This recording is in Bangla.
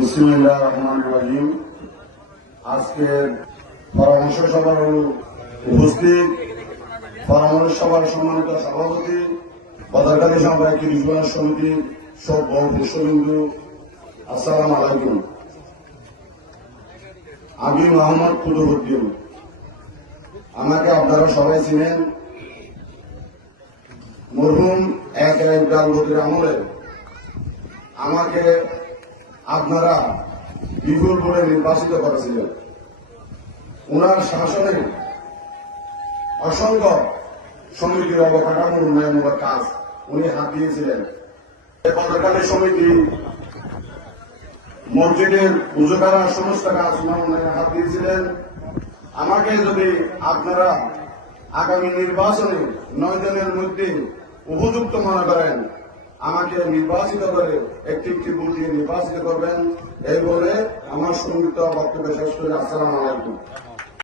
বিসমিল্লাহির রহমানির রহিম। আজকের পরামর্শ সভার উপস্থিত পরামর্শ সভার সম্মানিত সভাপতি, বদরকালী সাম্প্রদায়িক যুবক সমিতির সভ্য পুষ্পবিন্দু, আসসালামু আলাইকুম। আমি মোহাম্মদ কুতুবউদ্দিন। আমাকে আপনারা সবাই চিনেন। মরহুম এক ডালবতির আমলে আমাকে আপনারা বিপুল ভোটে নির্বাচিত করেছিলেন। ওনার শাসনে অসংখ্য সমিতির অবকাঠামোর উন্নয়নমূলক কাজ উনি হাত দিয়েছিলেন। বদরকালী সমিতি মসজিদের পুজোকারা সমস্ত কাজ উন্নয়নে হাত দিয়েছিলেন। আমাকে যদি আপনারা আগামী নির্বাচনে 9 দিনের মধ্যে উপযুক্ত মনে করেন, আমাকে নির্বাচিত করে একটি ভোট দিয়ে নির্বাচিত করবেন। এই বলে আমার সংক্ষিপ্ত বক্তব্য শেষ করে আসসালামু আলাইকুম।